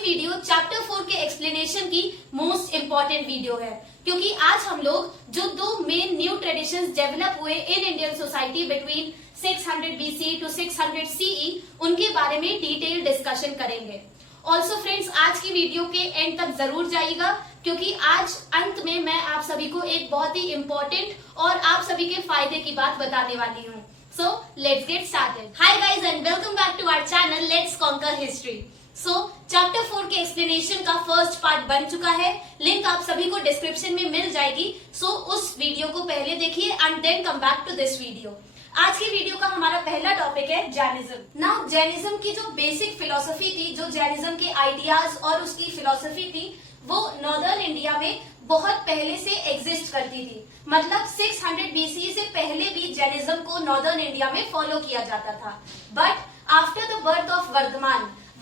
Video chapter 4 के explanation की most important video है, क्योंकि आज हम लोग जो दो मेन न्यू ट्रेडिशंस डेवलप हुए in Indian society between 600 BC to 600 CE उनके बारे में डिटेल डिस्कशन करेंगे। ऑल्सो फ्रेंड्स, आज की वीडियो के एंड तक जरूर जाइएगा, क्योंकि आज अंत में मैं आप सभी को एक बहुत ही इम्पोर्टेंट और आप सभी के फायदे की बात बताने वाली हूँ। So let's get started. Hi guys and welcome back to our channel Let's Conquer History. So chapter 4 के एक्सप्लेनेशन का फर्स्ट पार्ट बन चुका है, लिंक आप सभी को डिस्क्रिप्शन में मिल जाएगी। सो उस वीडियो को पहले देखिए and then come back to this video. आज की वीडियो का हमारा पहला टॉपिक है जैनिज्म। नाउ जैनिज्म की जो बेसिक फिलोसफी थी, जो जैनिज्म के आइडियाज और उसकी फिलोसफी थी, वो नॉर्दर्न इंडिया में बहुत पहले से एग्जिस्ट करती थी। मतलब 600 BC से पहले भी जैनिज्म को नॉर्दर्न इंडिया में फॉलो किया जाता था। But after the birth of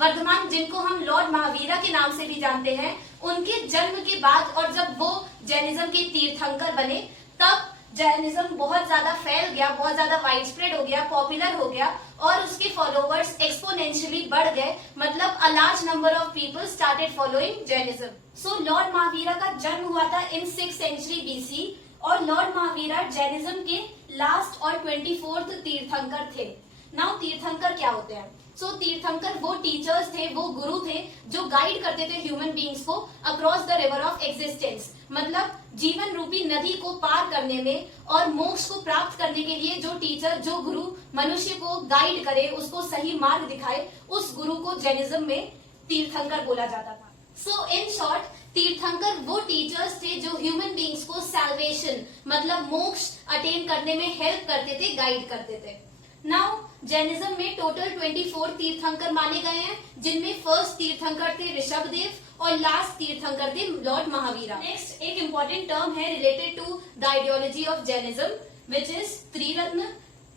Vardhaman जिनको हम लॉर्ड महावीरा के नाम से भी जानते हैं, उनके जन्म के बाद और जब वो जैनिज्म के तीर्थंकर बने, तब जैनिज्म बहुत ज्यादा फैल गया, बहुत ज्यादा वाइड स्प्रेड हो गया, पॉपुलर हो गया और उसके फॉलोवर्स एक्सपोनेंशियली बढ़ गए। मतलब a large number of people started following Jainism. So Lord Mahavira का जन्म हुआ था इन 6th century BC और लॉर्ड महावीरा जैनिज्म के लास्ट और 24th तीर्थंकर थे। नाउ तीर्थंकर क्या होते हैं? सो तीर्थंकर वो टीचर्स थे, वो गुरु थे जो गाइड करते थे ह्यूमन बींग्स को across the river of existence. मतलब जीवन रूपी नदी को पार करने में और मोक्ष को प्राप्त करने के लिए जो टीचर, जो गुरु मनुष्य को गाइड करे, उसको सही मार्ग दिखाए, उस गुरु को जैनिज्म में तीर्थंकर बोला जाता था। सो इन शॉर्ट, तीर्थंकर वो टीचर्स थे जो ह्यूमन बींग्स को सैल्वेशन मतलब मोक्ष अटेन करने में हेल्प करते थे, गाइड करते थे। नाउ जैनिज्म में टोटल 24 तीर्थंकर माने गए हैं, जिनमें फर्स्ट तीर्थंकर थे ऋषभदेव और लास्ट तीर्थंकर थे लॉर्ड महावीरा। नेक्स्ट एक इम्पोर्टेंट टर्म है related to the ideology of Jainism, which is triratna.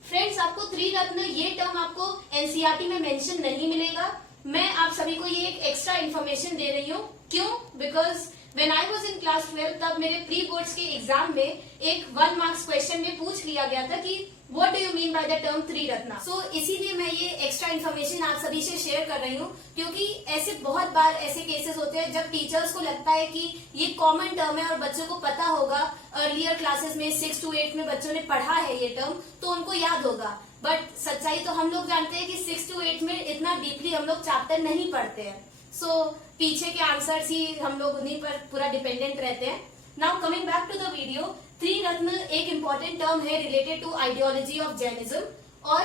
Friends, आपको त्रिरत्न ये टर्म आपको एनसीईआरटी में मेंशन नहीं मिलेगा। मैं आप सभी को ये एक एक्स्ट्रा इन्फॉर्मेशन दे रही हूँ। क्यों? Because When I was in class 12, तब मेरे प्री बोर्ड्स के एग्जाम में एक 1 मार्क्स क्वेश्चन में पूछ लिया गया था कि What do you mean by the term त्रिरत्न? So इसीलिए मैं ये एक्स्ट्रा इन्फॉर्मेशन आप सभी से शेयर कर रही हूँ, क्योंकि ऐसे बहुत बार ऐसे केसेस होते हैं जब टीचर्स को लगता है कि ये कॉमन टर्म है और बच्चों को पता होगा, अर्लियर क्लासेस में 6 to 8 में बच्चों ने पढ़ा है ये टर्म, तो उनको याद होगा। बट सच्चाई तो हम लोग जानते हैं कि 6 to 8 में इतना डीपली हम लोग चैप्टर नहीं पढ़ते हैं। सो पीछे के आंसर्स ही हम लोग उन्हीं पर पूरा डिपेंडेंट रहते हैं। Now coming back to the video, त्रिरत्न एक इम्पोर्टेंट टर्म है related to ideology of Jainism और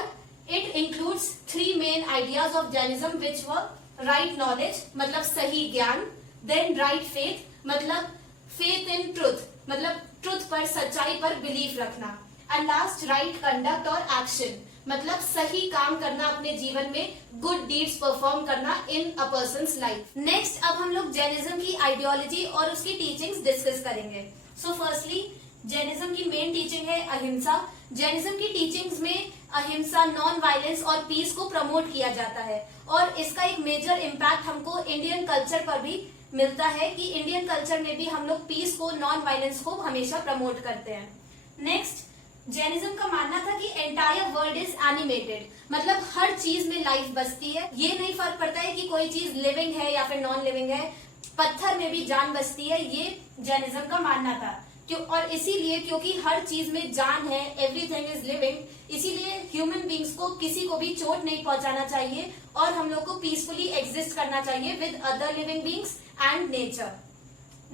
it includes 3 main ideas of Jainism which were right knowledge मतलब सही ज्ञान, देन राइट फेथ मतलब फेथ इन ट्रुथ मतलब ट्रुथ पर, सच्चाई पर बिलीफ रखना, एंड लास्ट राइट कंडक्ट और एक्शन मतलब सही काम करना अपने जीवन में, गुड डीड्स परफॉर्म करना इन अ पर्सन्स लाइफ। नेक्स्ट अब हम लोग जैनिज्म की आइडियोलॉजी और उसकी टीचिंग्स डिस्कस करेंगे। सो फर्स्टली जैनिज्म की मेन टीचिंग है अहिंसा। जैनिज्म की टीचिंग्स में अहिंसा, नॉन वायलेंस और पीस को प्रमोट किया जाता है और इसका एक मेजर इम्पैक्ट हमको इंडियन कल्चर पर भी मिलता है कि इंडियन कल्चर में भी हम लोग पीस को, नॉन वायलेंस को हमेशा प्रमोट करते हैं। नेक्स्ट, जैनिज्म का मानना था कि एंटायर वर्ल्ड इज एनिमेटेड मतलब हर चीज में लाइफ बसती है। ये नहीं फर्क पड़ता है कि कोई चीज लिविंग है या फिर नॉन लिविंग है, पत्थर में भी जान बसती है, ये जैनिज्म का मानना था। क्यों? और इसीलिए क्योंकि हर चीज में जान है, एवरीथिंग इज लिविंग, इसीलिए ह्यूमन बींग्स को किसी को भी चोट नहीं पहुंचाना चाहिए और हम लोग को पीसफुली एग्जिस्ट करना चाहिए with other living beings and nature.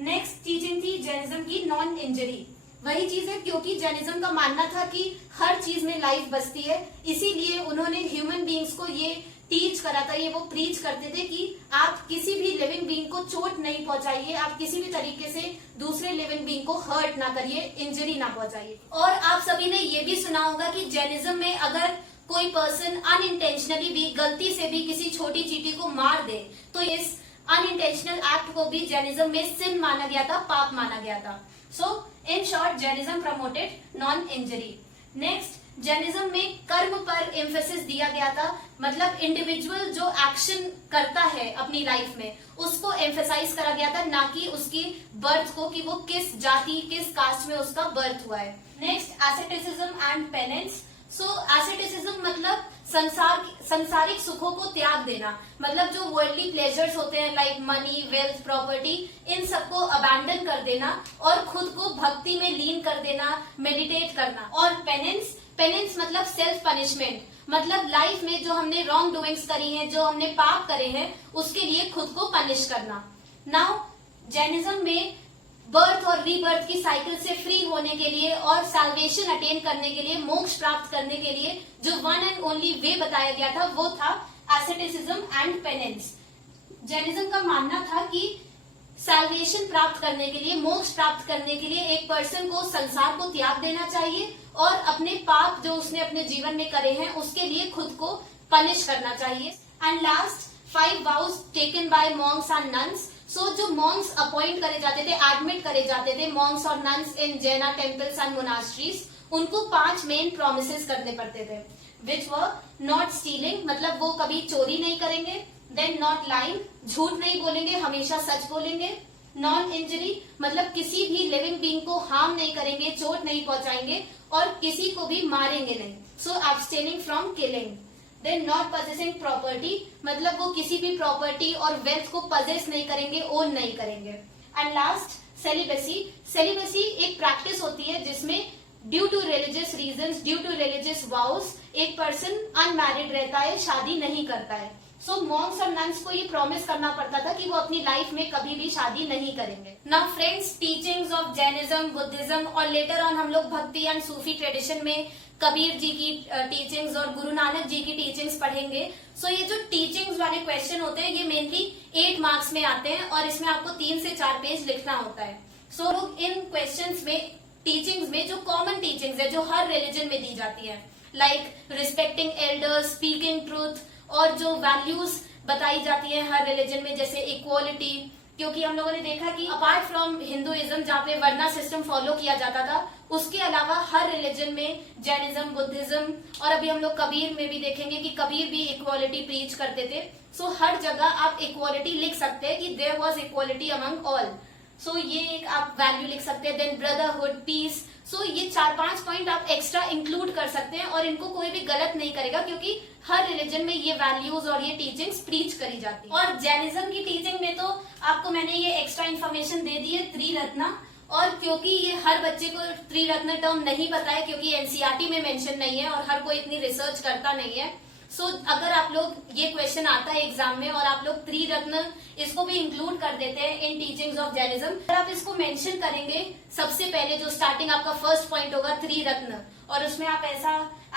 Next teaching थी जैनिज्म की नॉन इंजरी। वही चीज है, क्योंकि जैनिज्म का मानना था कि हर चीज में लाइफ बसती है, इसीलिए उन्होंने ह्यूमन बींग्स को ये टीच करा था, ये वो प्रीच करते थे कि आप किसी भी लिविंग बींग को चोट नहीं पहुंचाइए, आप किसी भी तरीके से दूसरे लिविंग बींग को हर्ट ना करिए, इंजरी ना पहुंचाइए। और आप सभी ने ये भी सुना होगा कि जैनिज्म में अगर कोई पर्सन अनइंटेंशनली भी, गलती से भी किसी छोटी चींटी को मार दे तो इस अनइंटेंशनल एक्ट को भी जैनिज्म में सिन माना गया था, पाप माना गया था। So in short Jainism promoted non injury. Next, Jainism में कर्म पर एम्फेसिस दिया गया था, मतलब इंडिविजुअल जो एक्शन करता है अपनी लाइफ में उसको एम्फेसाइज करा गया था, ना कि उसकी बर्थ को, कि वो किस जाति, किस कास्ट में उसका बर्थ हुआ है। Next, asceticism and penance. So asceticism मतलब संसारिक सुखों को त्याग देना, मतलब जो वर्ल्डली प्लेजर्स होते हैं लाइक मनी, वेल्थ, प्रॉपर्टी, इन सबको अबैंडन कर देना और खुद को भक्ति में लीन कर देना, मेडिटेट करना। और पेनेंस मतलब सेल्फ पनिशमेंट, मतलब लाइफ में जो हमने रॉन्ग डूइंग्स करी हैं, जो हमने पाप करे हैं, उसके लिए खुद को पनिश करना। नाउ जैनिज्म में बर्थ और रीबर्थ की साइकिल से फ्री होने के लिए और साल्वेशन अटेन करने के लिए, मोक्ष प्राप्त करने के लिए जो वन एंड ओनली वे बताया गया था वो था एसेटिसिज्म एंड पेनेंस। जैनिज्म का मानना था कि साल्वेशन प्राप्त करने के लिए, मोक्ष प्राप्त करने के लिए एक पर्सन को संसार को त्याग देना चाहिए और अपने पाप जो उसने अपने जीवन में करे हैं उसके लिए खुद को पनिश करना चाहिए। And last 5 vows taken by monks and nuns. So जो मॉन्क्स अपॉइंट करे जाते थे, एडमिट करे जाते थे, मॉन्क्स और नन्स इन जैना टेम्पल्स एंड मोनास्ट्रीज, उनको 5 मेन प्रोमिसेस करने पड़ते थे, विच वर नॉट स्टीलिंग, मतलब वो कभी चोरी नहीं करेंगे, देन नॉट लाइंग, झूठ नहीं बोलेंगे, हमेशा सच बोलेंगे, नॉन इंजरी, मतलब किसी भी लिविंग बीइंग को हार्म नहीं करेंगे, चोट नहीं पहुंचाएंगे और किसी को भी मारेंगे नहीं, so abstaining from killing, then not possessing property, मतलब वो किसी भी प्रॉपर्टी और वेल्थ को पजेस नहीं करेंगे, ओन नहीं करेंगे। And last celibacy. सेलिबेसी एक प्रैक्टिस होती है जिसमें due to religious reasons, due to religious vows एक पर्सन अनमैरिड रहता है, शादी नहीं करता है। सो मॉन्क्स और नन्स को ये प्रॉमिस करना पड़ता था कि वो अपनी लाइफ में कभी भी शादी नहीं करेंगे। Now friends, teachings of Jainism, Buddhism और लेटर ऑन हम लोग भक्ति एंड सूफी ट्रेडिशन में कबीर जी की टीचिंग्स और गुरु नानक जी की टीचिंग्स पढ़ेंगे। सो ये जो टीचिंग्स वाले क्वेश्चन होते हैं ये मेनली 8 मार्क्स में आते हैं और इसमें आपको 3 से 4 पेज लिखना होता है। सो लोग इन क्वेश्चंस में, टीचिंग्स में जो कॉमन टीचिंग्स है जो हर रिलीजन में दी जाती है, like respecting elders, speaking truth, और जो वैल्यूज बताई जाती है हर रिलीजन में जैसे इक्वालिटी, क्योंकि हम लोगों ने देखा कि अपार्ट फ्रॉम हिंदुइज्म जहाँ पे वर्ना सिस्टम फॉलो किया जाता था, उसके अलावा हर रिलीजन में जैनिज्म, बुद्धिज्म और अभी हम लोग कबीर में भी देखेंगे कि कबीर भी इक्वालिटी प्रीच करते थे। सो हर जगह आप इक्वालिटी लिख सकते हैं कि there was equality among all. So ये एक आप वैल्यू लिख सकते हैं। Then brotherhood, piece. सो ये 4-5 पॉइंट आप एक्स्ट्रा इंक्लूड कर सकते हैं और इनको कोई भी गलत नहीं करेगा क्योंकि हर रिलीजन में ये वैल्यूज और ये टीचिंग्स प्रीच करी जाती है। और जैनिज्म की टीचिंग में तो आपको मैंने ये एक्स्ट्रा इन्फॉर्मेशन दे दी है त्रिरत्न, और क्योंकि ये हर बच्चे को त्रिरत्न टर्म नहीं पता है क्योंकि एनसीईआरटी में मेंशन नहीं है और हर कोई इतनी रिसर्च करता नहीं है। सो अगर आप लोग ये क्वेश्चन आता है एग्जाम में और आप लोग त्रिरत्न इसको भी इंक्लूड कर देते हैं इन टीचिंग्स ऑफ जैनिज्म, अगर आप इसको मेंशन करेंगे सबसे पहले जो स्टार्टिंग आपका फर्स्ट पॉइंट होगा त्रिरत्न, और उसमें आप ऐसा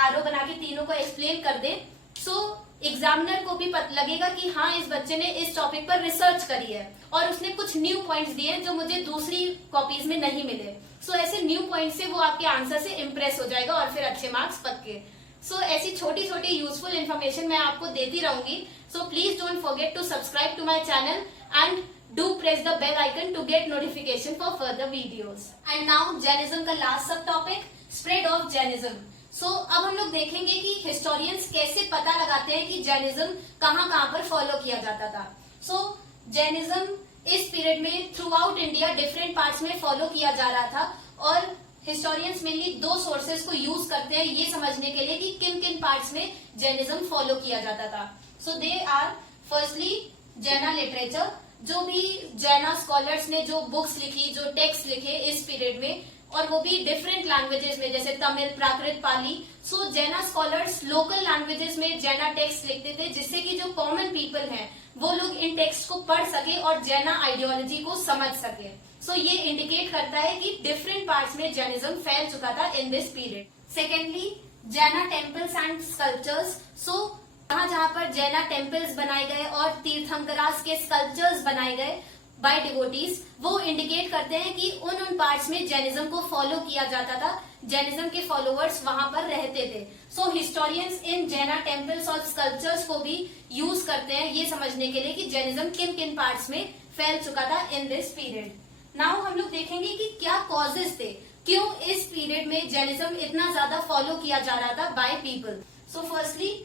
एरो बना के तीनों को एक्सप्लेन कर दे, सो एग्जामिनर को भी लगेगा कि हाँ इस बच्चे ने इस टॉपिक पर रिसर्च करी है और उसने कुछ न्यू पॉइंट्स दिए जो मुझे दूसरी कॉपीज में नहीं मिले। सो ऐसे न्यू पॉइंट से वो आपके आंसर से इम्प्रेस हो जाएगा और फिर अच्छे मार्क्स पक्के। सो ऐसी छोटी छोटी यूजफुल इन्फॉर्मेशन मैं आपको देती रहूंगी। So please don't forget to subscribe to my channel and do press the bell icon to get notification for further videos. And now Jainism का last sub topic, spread of Jainism. So अब हम लोग देखेंगे कि historians कैसे पता लगाते हैं कि जैनिज्म कहाँ कहाँ पर फॉलो किया जाता था। सो जैनिज्म इस पीरियड में through out India different parts में फॉलो किया जा रहा था और हिस्टोरियंस मेनली 2 सोर्सेज को यूज करते हैं ये समझने के लिए कि किन किन पार्ट्स में जैनिज्म फॉलो किया जाता था। सो दे आर फर्स्टली जैना लिटरेचर, जो भी जैना स्कॉलर्स ने जो बुक्स लिखी, जो टेक्स्ट लिखे इस पीरियड में, और वो भी डिफरेंट लैंग्वेजेस में जैसे तमिल, प्राकृत, पाली। सो जैना स्कॉलर्स लोकल लैंग्वेजेस में जैना टेक्स्ट लिखते थे जिससे कि जो कॉमन पीपल हैं वो लोग इन टेक्स्ट को पढ़ सके और जैना आइडियोलॉजी को समझ सके। सो ये इंडिकेट करता है कि डिफरेंट पार्ट्स में जैनिज्म फैल चुका था इन दिस पीरियड। सेकेंडली जैना टेम्पल्स एंड स्कल्पचर्स। सो जहाँ पर जैना टेम्पल्स बनाए गए और तीर्थंकरास के स्कल्पचर्स बनाए गए बाय डिवोटीज, वो इंडिकेट करते हैं कि उन पार्ट्स में जैनिज्म को फॉलो किया जाता था, जैनिज्म के फॉलोअर्स वहां पर रहते थे। सो हिस्टोरियंस इन जैना टेम्पल्स और स्कल्पचर्स को भी यूज करते हैं ये समझने के लिए कि जैनिज्म किन किन पार्ट्स में फैल चुका था इन दिस पीरियड। नाउ हम लोग देखेंगे कि क्या कॉजेज थे, क्यों इस पीरियड में जैनिज्म इतना ज्यादा फॉलो किया जा रहा था by people. So firstly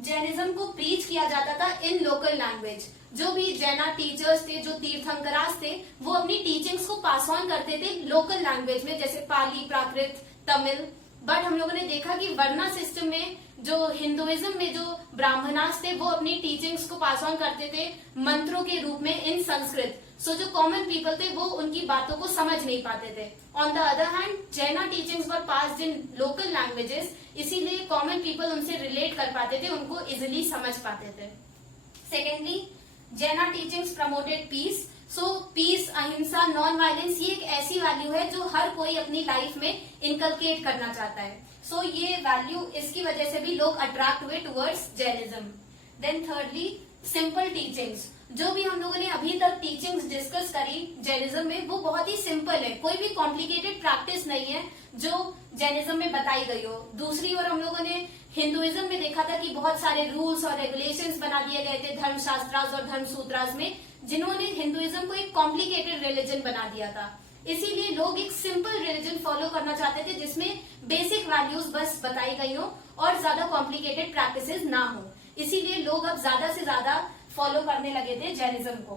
Jainism को प्रीच किया जाता था इन लोकल लैंग्वेज। जो भी जैना टीचर्स थे, जो तीर्थंकरास थे, वो अपनी टीचिंग्स को पास ऑन करते थे लोकल लैंग्वेज में जैसे पाली, प्राकृत, तमिल। बट हम लोगों ने देखा कि वर्ना सिस्टम में जो हिंदुइज्म में जो ब्राह्मणास थे वो अपनी टीचिंग्स को पास ऑन करते थे मंत्रों के रूप में इन संस्कृत। सो जो कॉमन पीपल थे वो उनकी बातों को समझ नहीं पाते थे। ऑन द अदर हैंड जैना teachings were passed in local languages, इसीलिए कॉमन पीपल उनसे रिलेट कर पाते थे, उनको इजिली समझ पाते थे। सेकेंडली, जैना टीचिंग्स प्रमोटेड पीस। सो पीस, अहिंसा, नॉन वायलेंस, ये एक ऐसी वैल्यू है जो हर कोई अपनी लाइफ में इनकलकेट करना चाहता है। सो ये वैल्यू, इसकी वजह से भी लोग अट्रैक्ट हुए towards Jainism. Then thirdly, simple teachings. जो भी हम लोगों ने अभी तक टीचिंग्स डिस्कस करी जैनिज्म में वो बहुत ही सिंपल है, कोई भी कॉम्प्लिकेटेड प्रैक्टिस नहीं है जो जैनिज्म में बताई गई हो। दूसरी ओर हम लोगों ने हिंदुइज्म में देखा था कि बहुत सारे रूल्स और रेगुलेशंस बना दिए गए थे धर्मशास्त्रास और धर्मसूत्रास में, जिन्होंने हिंदुइज्म को एक कॉम्प्लिकेटेड रिलीजन बना दिया था। इसीलिए लोग एक सिंपल रिलीजन फॉलो करना चाहते थे जिसमें बेसिक वैल्यूज बस बताई गई हो और ज्यादा कॉम्प्लिकेटेड प्रैक्टिसेस ना हो। इसीलिए लोग अब ज्यादा से ज्यादा फॉलो करने लगे थे जैनिज्म को।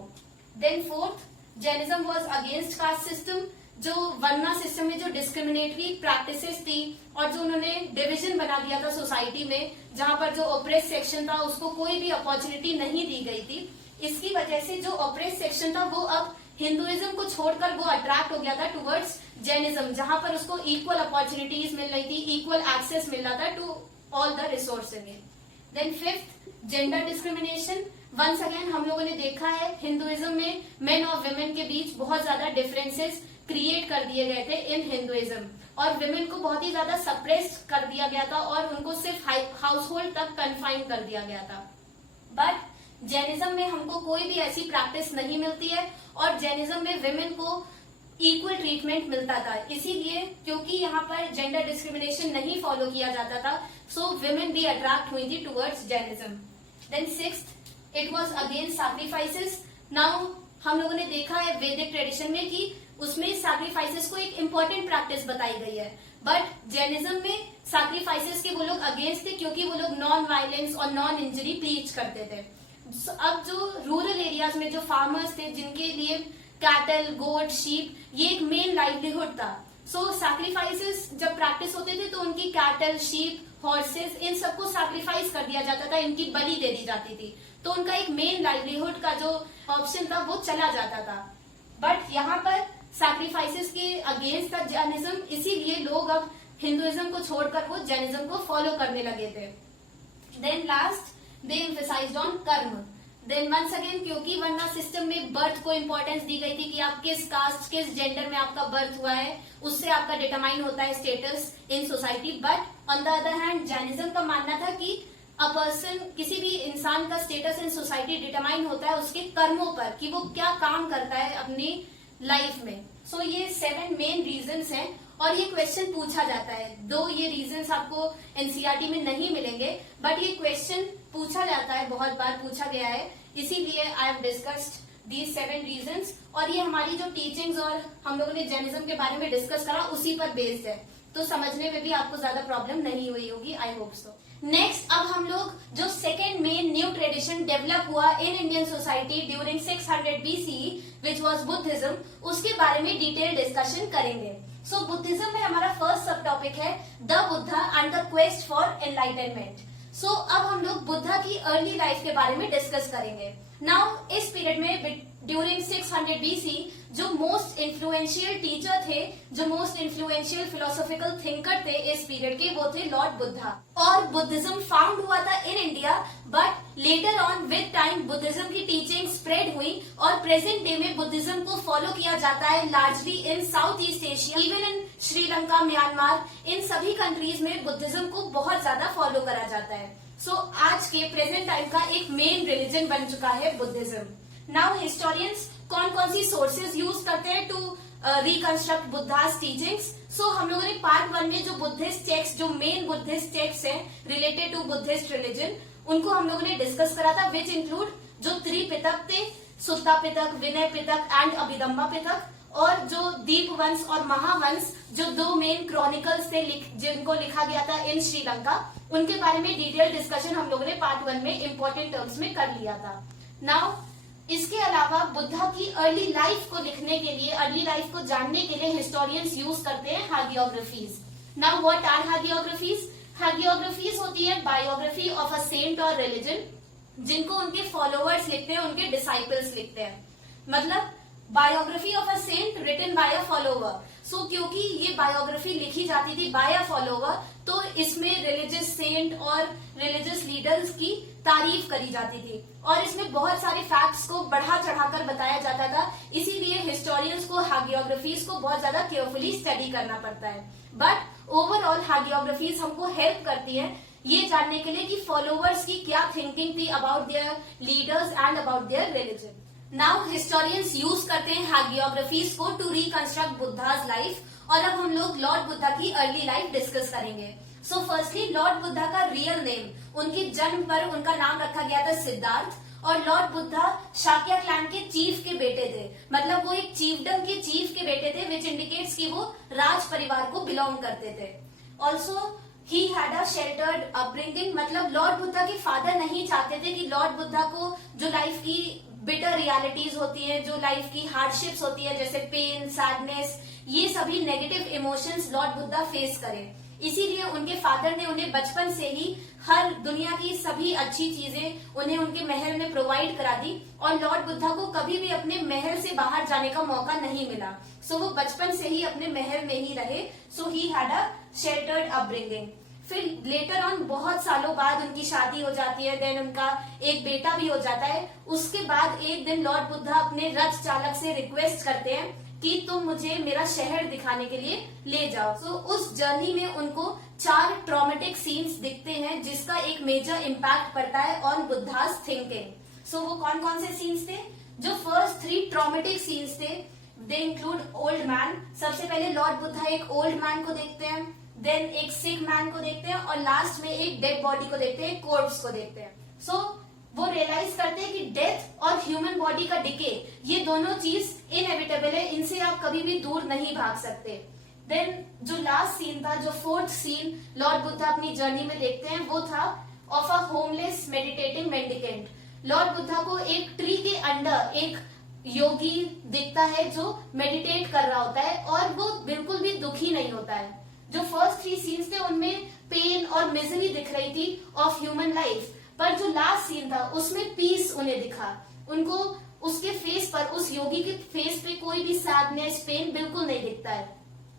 Then fourth, Jainism was against caste system. जो वर्ना सिस्टम में जो डिस्क्रिमिनेटरी प्रैक्टिसेस थी और जो उन्होंने डिवीजन बना दिया था सोसाइटी में, जहां पर जो ऑपरेस सेक्शन था उसको कोई भी अपॉर्चुनिटी नहीं दी गई थी, इसकी वजह से जो ऑपरेस सेक्शन था वो अब हिंदुइज्म को छोड़कर वो अट्रैक्ट हो गया था टुवर्ड्स जैनिज्म, जहां पर उसको इक्वल अपॉर्चुनिटीज मिल रही थी, इक्वल एक्सेस मिल रहा था to all the resources. Then fifth, gender discrimination. Once again हम लोगों ने देखा है हिंदुइज्म में मेन और विमेन के बीच बहुत ज्यादा डिफरेंसेस क्रिएट कर दिए गए थे इन हिंदुइज्म, और विमेन को बहुत ही ज्यादा सप्रेस कर दिया गया था और उनको सिर्फ हाउस होल्ड तक कन्फाइन कर दिया गया था। बट जैनिज्म में हमको कोई भी ऐसी प्रैक्टिस नहीं मिलती है और जैनिज्म में विमेन को इक्वल ट्रीटमेंट मिलता था। इसीलिए क्योंकि यहाँ पर जेंडर डिस्क्रिमिनेशन नहीं फॉलो किया जाता था, सो विमेन भी अट्रैक्ट हुई थी towards Jainism. Then sixth, it was against sacrifices. Now हम लोगों ने देखा है वैदिक ट्रेडिशन में कि उसमें सैक्रिफाइसेस को एक इम्पोर्टेंट प्रैक्टिस बताई गई है, बट जैनिज्म में सैक्रिफाइसेस के वो लोग अगेंस्ट थे क्योंकि वो लोग नॉन वायलेंस और नॉन इंजरी प्रीच करते थे। अब जो रूरल एरियाज में जो फार्मर्स थे जिनके लिए कैटल, गोट, शीप ये एक मेन लाइवलीहुड था, सो सैक्रिफाइसेस जब प्रैक्टिस होते थे तो उनकी कैटल, शीप, हॉर्सेस इन सबको सैक्रिफाइस कर दिया जाता था, इनकी बलि दे दी जाती थी, तो उनका एक मेन लाइवलीहुड का जो ऑप्शन था वो चला जाता था। बट यहाँ पर सैक्रिफाइसेस के अगेंस्ट था जैनिज्म, इसीलिए लोग अब हिंदुइज्म को छोड़कर वो जैनिज्म को फॉलो करने लगे थे। Then last, they emphasised on कर्म। देन वंस अगेन क्योंकि वर्ना सिस्टम में बर्थ को इम्पोर्टेंस दी गई थी कि आप किस कास्ट, किस जेंडर में आपका बर्थ हुआ है, उससे आपका डिटरमाइन होता है status in society. But on the other hand Jainism का मानना था कि अ पर्सन, किसी भी इंसान का स्टेटस इन सोसाइटी डिटरमाइन होता है उसके कर्मों पर, कि वो क्या काम करता है अपनी लाइफ में। सो ये 7 मेन रीजंस हैं और ये क्वेश्चन पूछा जाता है। दो ये रीजंस आपको एनसीईआरटी में नहीं मिलेंगे, बट ये क्वेश्चन पूछा जाता है, बहुत बार पूछा गया है, इसीलिए I have discussed these 7 reasons. और ये हमारी जो टीचिंग्स और हम लोगों ने जैनिज्म के बारे में डिस्कस करा उसी पर बेस्ड है, तो समझने में भी आपको ज्यादा प्रॉब्लम नहीं हुई होगी, आई होप सो। नेक्स्ट, अब हम लोग जो second main new tradition develop हुआ in Indian society during 600 BCE which was Buddhism, उसके बारे में डिटेल डिस्कशन करेंगे। सो बुद्धिज्म में हमारा फर्स्ट सब टॉपिक है the Buddha and the quest for enlightenment. So अब हम लोग बुद्धा की अर्ली लाइफ के बारे में डिस्कस करेंगे। नाउ इस पीरियड में ड्यूरिंग 600 BC जो मोस्ट इन्फ्लुएंशियल टीचर थे, जो मोस्ट इन्फ्लुएंशियल फिलोसॉफिकल थिंकर थे इस पीरियड के, वो थे लॉर्ड बुद्धा। और बुद्धिज्म फाउंड हुआ था in India, but later on with time Buddhism की टीचिंग स्प्रेड हुई और प्रेजेंट डे में बुद्धिज्म को फॉलो किया जाता है largely in South east Asia, even in Sri Lanka, Myanmar, in सभी कंट्रीज में बुद्धिज्म को बहुत ज्यादा फॉलो करा जाता है। सो आज के प्रेजेंट टाइम का एक मेन रिलीजन बन चुका है बुद्धिज्म। नाउ हिस्टोरियंस कौन कौन सी सोर्सेज यूज करते हैं टू रिकंस्ट्रक्ट बुद्धास टीचिंग्स। सो हम लोगों ने पार्ट 1 में जो बुद्धिस्ट टेक्स्ट, जो मेन बुद्धिस्ट टेक्स्ट है रिलेटेड टू बुद्धिस्ट रिलीजन, उनको हम लोगों ने डिस्कस करा था, विच इंक्लूड जो त्रिपिटक थे, सुत्ता पिटक, विनय पिटक एंड अभिधम्मा पिटक, और जो दीपवंश और महावंश जो 2 मेन क्रॉनिकल्स थे जिनको लिखा गया था इन श्रीलंका, उनके बारे में डिटेल डिस्कशन हम लोगों ने पार्ट 1 में इंपॉर्टेंट टर्म्स में कर लिया था। नाउ इसके अलावा बुद्धा की अर्ली लाइफ को लिखने के लिए, अर्ली लाइफ को जानने के लिए हिस्टोरियंस यूज करते हैं hagiographies. Now what are hagiographies? Hagiographies होती है बायोग्राफी ऑफ अ सेंट और रिलीजन, जिनको उनके फॉलोअर्स लिखते हैं, उनके डिसाइपल्स लिखते हैं। मतलब biography of a saint written by a follower. So क्योंकि ये बायोग्राफी लिखी जाती थी बाय अ फॉलोवर, तो इसमें रिलीजियस सेंट और रिलीजियस लीडर्स की तारीफ करी जाती थी और इसमें बहुत सारे फैक्ट्स को बढ़ा चढ़ाकर बताया जाता था। इसीलिए हिस्टोरियंस को हैगियोग्राफीज को बहुत ज्यादा केयरफुली स्टडी करना पड़ता है। बट ओवरऑल हैगियोग्राफीज हमको हेल्प करती है ये जानने के लिए कि फॉलोवर्स की क्या थिंकिंग थी about their leaders and about their religion. Now historians use करते हैं हैगियोग्राफीज को टू रिकंस्ट्रक्ट बुद्धाज लाइफ, और अब हम लोग लॉर्ड बुद्धा की अर्ली लाइफ डिस्कस करेंगे। सो फर्स्टली लॉर्ड बुद्धा का रियल नेम, उनकी जन्म पर उनका नाम रखा गया था सिद्धार्थ, और लॉर्ड बुद्धा शाक्य क्लैन के चीफ के बेटे थे। मतलब वो एक चीफडम के चीफ के बेटे थे, विच इंडिकेट्स कि वो राज परिवार को बिलोंग करते थे। Also he had a sheltered upbringing, मतलब लॉर्ड बुद्धा के फादर नहीं चाहते थे कि लॉर्ड बुद्धा को जो लाइफ की बिटर रियलिटीज होती है, जो लाइफ की हार्डशिप्स होती है, जैसे पेन, सैडनेस, ये सभी negative emotions Lord Buddha face करें। इसीलिए उनके फादर ने उन्हें बचपन से ही हर दुनिया की सभी अच्छी चीजें उन्हें उनके महल में प्रोवाइड करा दी, और लॉर्ड बुद्धा को कभी भी अपने महल से बाहर जाने का मौका नहीं मिला। सो वो बचपन से ही अपने महल में ही रहे। So he had a sheltered upbringing. फिर लेटर ऑन बहुत सालों बाद उनकी शादी हो जाती है, देन उनका एक बेटा भी हो जाता है। उसके बाद एक दिन लॉर्ड बुद्धा अपने रथ चालक से रिक्वेस्ट करते हैं कि तुम मुझे मेरा शहर दिखाने के लिए ले जाओ। सो उस जर्नी में उनको 4 ट्रॉमेटिक सीन्स दिखते हैं, जिसका एक मेजर इम्पैक्ट पड़ता है ऑन बुद्धास थिंकिंग। सो वो कौन कौन से सीन्स थे? जो फर्स्ट 3 ट्रॉमेटिक सीन्स थे दे इंक्लूड ओल्ड मैन। सबसे पहले लॉर्ड बुद्धा एक ओल्ड मैन को देखते हैं, देन एक सिक मैन को देखते हैं, और लास्ट में एक डेड बॉडी को देखते हैं, कोर्प्स को देखते हैं। सो वो रियलाइज करते हैं कि डेथ और ह्यूमन बॉडी का डिके, ये दोनों चीज इनएविटेबल है, इनसे आप कभी भी दूर नहीं भाग सकते। देन जो लास्ट सीन था, जो 4th सीन लॉर्ड बुद्धा अपनी जर्नी में देखते हैं, वो था of a homeless meditating mendicant. Lord Buddha को एक ट्री के अंडर एक योगी दिखता है जो मेडिटेट कर रहा होता है, और वो बिल्कुल भी दुखी नहीं होता है। जो फर्स्ट 3 सीन्स थे उनमें पेन और मिजरी दिख रही थी ऑफ ह्यूमन लाइफ, पर जो लास्ट सीन था उसमें पीस उन्हें दिखा। उनको उसके फेस पर, उस योगी के फेस पे कोई भी सैडनेस, पेन बिल्कुल नहीं दिखता है।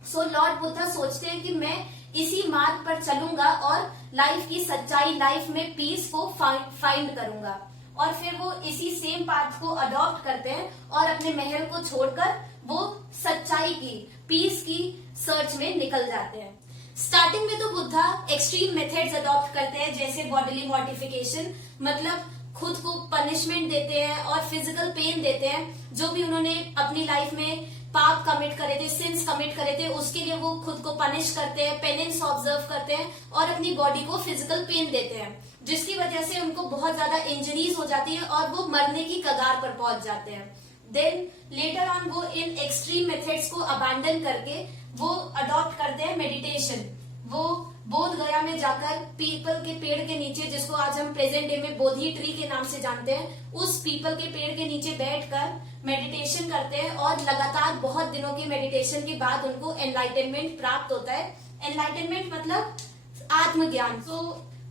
सो लॉर्ड बुद्धा सोचते हैं कि मैं इसी मार्ग पर चलूंगा और लाइफ की सच्चाई, लाइफ में पीस को फाइंड करूंगा, और फिर वो इसी सेम पाथ को अडॉप्ट करते हैं और अपने महल को छोड़कर वो सच्चाई की, पीस की सर्च में निकल जाते हैं। स्टार्टिंग में तो बुद्धा एक्सट्रीम मेथड्स अडॉप्ट करते हैं, जैसे बॉडीली मॉर्टिफिकेशन, मतलब खुद को पनिशमेंट देते हैं और फिजिकल पेन देते हैं। जो भी उन्होंने अपनी लाइफ में पाप कमिट करे थे, सिंस कमिट करे थे, उसके लिए वो खुद को पनिश करते हैं, पेनेंस ऑब्जर्व करते हैं और अपनी बॉडी को फिजिकल पेन देते हैं, जिसकी वजह से उनको बहुत ज्यादा इंजरीज हो जाती है और वो मरने की कगार पर पहुंच जाते हैं। देन लेटर ऑन वो इन एक्सट्रीम मेथड्स को अबैंडन करके वो अडॉप्ट करते हैं मेडिटेशन। वो बोध गया में जाकर पीपल के पेड़ के नीचे, जिसको आज हम प्रेजेंट डे में बोधि ट्री के नाम से जानते हैं, उस पीपल के पेड़ के नीचे बैठकर मेडिटेशन करते हैं, और लगातार बहुत दिनों की मेडिटेशन के बाद उनको एनलाइटनमेंट प्राप्त होता है। एनलाइटनमेंट मतलब आत्मज्ञान। तो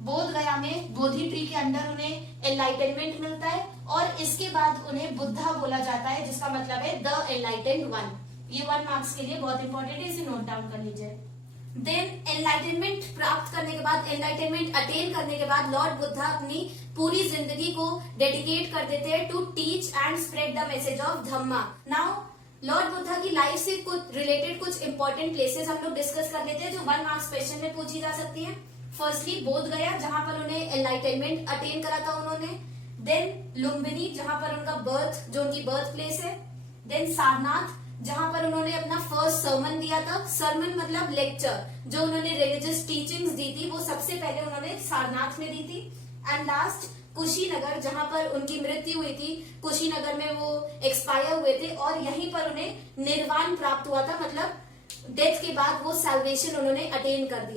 बोध गया में बोधि ट्री के अंदर उन्हें एनलाइटनमेंट मिलता है, और इसके बाद उन्हें बुद्धा बोला जाता है, जिसका मतलब है द एनलाइटेंड वन। ये 1 मार्क्स के लिए बहुत इंपॉर्टेंट है, इसे नोट डाउन कर लीजिए। देन एनलाइटनमेंट प्राप्त करने के बाद, एनलाइटनमेंट अटेन करने के बाद लॉर्ड बुद्धा अपनी पूरी जिंदगी को डेडिकेट कर देते हैं to teach and spread the message of dhamma. Now lord Buddha की लाइफ से कुछ रिलेटेड कुछ इंपॉर्टेंट प्लेसेस हम लोग डिस्कस कर लेते हैं, जो 1 मार्क्स क्वेश्चन में पूछी जा सकती है। फर्स्टली बोध गया, जहां पर उन्हें एनलाइटनमेंट अटेन करा था उन्होंने। देन लुम्बिनी, जहां पर उनका बर्थ, जो उनकी बर्थ प्लेस है। देन सारनाथ, जहां पर उन्होंने अपना फर्स्ट सर्मन दिया था। सर्मन मतलब लेक्चर, जो उन्होंने रिलीजियस टीचिंग्स दी थी, वो सबसे पहले उन्होंने सारनाथ में दी थी। एंड लास्ट कुशीनगर, जहां पर उनकी मृत्यु हुई थी। कुशीनगर में वो एक्सपायर हुए थे, और यहीं पर उन्हें निर्वाण प्राप्त हुआ था, मतलब डेथ के बाद वो सैल्वेशन उन्होंने अटेन कर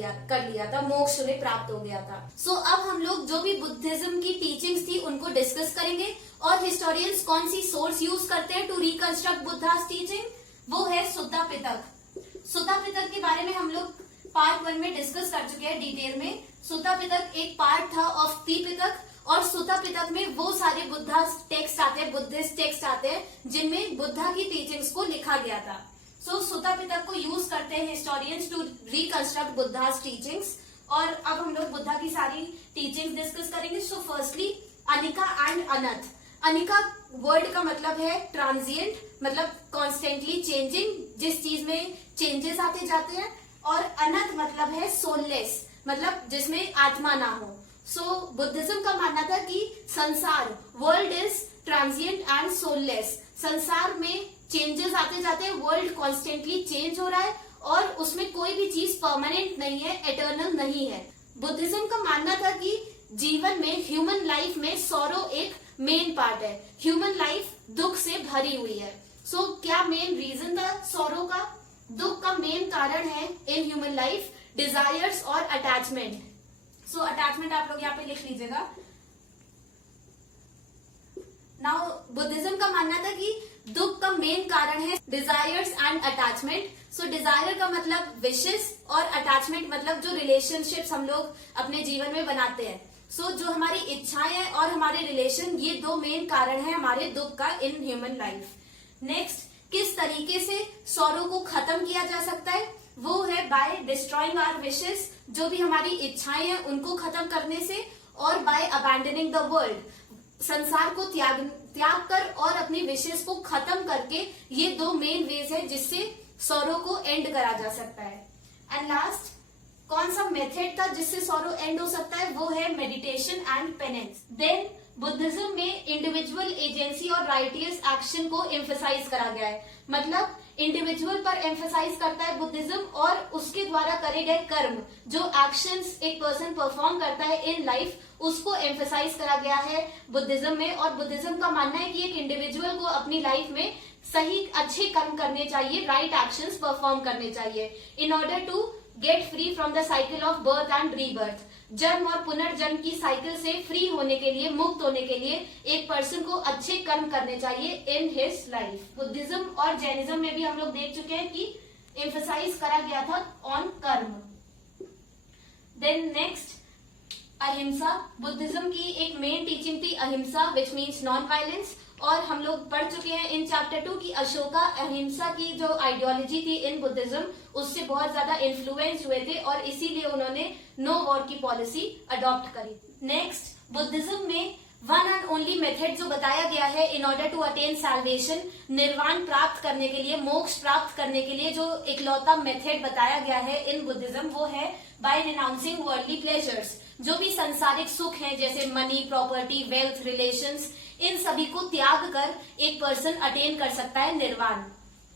लिया था, मोक्ष उन्हें प्राप्त हो गया था। सो अब हम लोग जो भी बुद्धिज्म की टीचिंग्स थी उनको डिस्कस करेंगे, और हिस्टोरियंस कौन सी सोर्स यूज करते हैं टू रिकंस्ट्रक्ट बुद्धास टीचिंग, वो है सुत्ता पिटक। सुत्ता पिटक के बारे में हम लोग पार्ट 1 में डिस्कस कर चुके हैं डिटेल में। सुता पिटक एक पार्ट था ऑफ त्रिपिटक, और सुता पिटक में वो सारे बुद्धा टेक्स्ट आते हैं, बुद्धिस्ट टेक्स्ट आते हैं जिनमें बुद्धा की टीचिंग्स को लिखा गया था। सो सुता पिटक को यूज करते हैं historians to reconstruct Buddha's teachings. और अब हम लोग बुद्धा की सारी टीचिंग्स डिस्कस करेंगे। So firstly anicca and anatta. Anicca word का मतलब है ट्रांजिएंट, मतलब कॉन्स्टेंटली चेंजिंग, जिस चीज में चेंजेस आते जाते हैं। और अनथ मतलब है सोललेस, मतलब जिसमें आत्मा ना हो। सो बुद्धिज्म का मानना था कि संसार, world is transient and soulless. संसार में चेंजेस आते जाते हैं, वर्ल्ड कॉन्स्टेंटली चेंज हो रहा है और उसमें कोई भी चीज परमानेंट नहीं है, एटर्नल नहीं है। बुद्धिज्म का मानना था कि जीवन में, ह्यूमन लाइफ में सॉरो एक मेन पार्ट है। ह्यूमन लाइफ दुख से भरी हुई है। सो क्या मेन रीजन था सॉरो का? दुख का मेन कारण है इन ह्यूमन लाइफ डिजायर्स और अटैचमेंट। सो अटैचमेंट आप लोग यहाँ पे लिख लीजिएगा। नाउ बुद्धिज्म का मानना था कि दुख का मेन कारण है desires and attachment. So Dzire का मतलब विशेस और अटैचमेंट मतलब जो रिलेशनशिप्स हम लोग अपने जीवन में बनाते हैं। सो जो हमारी इच्छाएं हैं और हमारे रिलेशन, ये दो मेन कारण है हमारे दुख का इन ह्यूमन लाइफ। नेक्स्ट, किस तरीके से सॉरो को खत्म किया जा सकता है? वो है बाय डिस्ट्रॉइंग आवर विशेस, जो भी हमारी इच्छाएं हैं उनको खत्म करने से, और बाय अबैंडनिंग द वर्ल्ड, संसार को त्याग कर और अपनी विशेष को खत्म करके। ये दो मेन वेज है जिससे सॉरो को एंड करा जा सकता है। एंड लास्ट, कौन सा मेथड था जिससे सॉरो एंड हो सकता है? वो है meditation and penance. Then Buddhism में इंडिविजुअल एजेंसी और राइटियस एक्शन को एम्फेसाइज करा गया है, मतलब इंडिविजुअल पर एम्फेसाइज करता है बुद्धिज्म, और उसके द्वारा करे गए कर्म, जो एक्शंस एक पर्सन परफॉर्म करता है इन लाइफ, उसको एम्फेसाइज करा गया है बुद्धिज्म में। और बुद्धिज्म का मानना है कि एक इंडिविजुअल को अपनी लाइफ में सही अच्छे कर्म करने चाहिए, राइट एक्शंस परफॉर्म करने चाहिए, in order to get free from the cycle of birth and rebirth. जन्म और पुनर्जन्म की साइकिल से फ्री होने के लिए, मुक्त होने के लिए एक पर्सन को अच्छे कर्म करने चाहिए इन हिज लाइफ। बुद्धिज्म और जैनिज्म में भी हम लोग देख चुके हैं कि एम्फसाइज करा गया था ऑन कर्म। देन नेक्स्ट, अहिंसा। बुद्धिज्म की एक मेन टीचिंग थी अहिंसा, विच मीन्स नॉन वायलेंस। और हम लोग पढ़ चुके हैं इन चैप्टर 2 की अशोका अहिंसा की जो आइडियोलॉजी थी इन बुद्धिज्म, उससे बहुत ज्यादा इन्फ्लुएंस हुए थे और इसीलिए उन्होंने नो वॉर की पॉलिसी अडॉप्ट करी। नेक्स्ट, बुद्धिज्म में वन एंड ओनली मेथड जो बताया गया है in order to attain salvation, nirvana प्राप्त करने के लिए, मोक्ष प्राप्त करने के लिए जो इकलौता मेथड बताया गया है इन बुद्धिज्म, वो है बाय रिनाउंसिंग वर्ल्डली प्लेजर्स। जो भी सांसारिक सुख हैं जैसे मनी, प्रॉपर्टी, वेल्थ, रिलेशंस, इन सभी को त्याग कर एक पर्सन अटेन कर सकता है निर्वाण।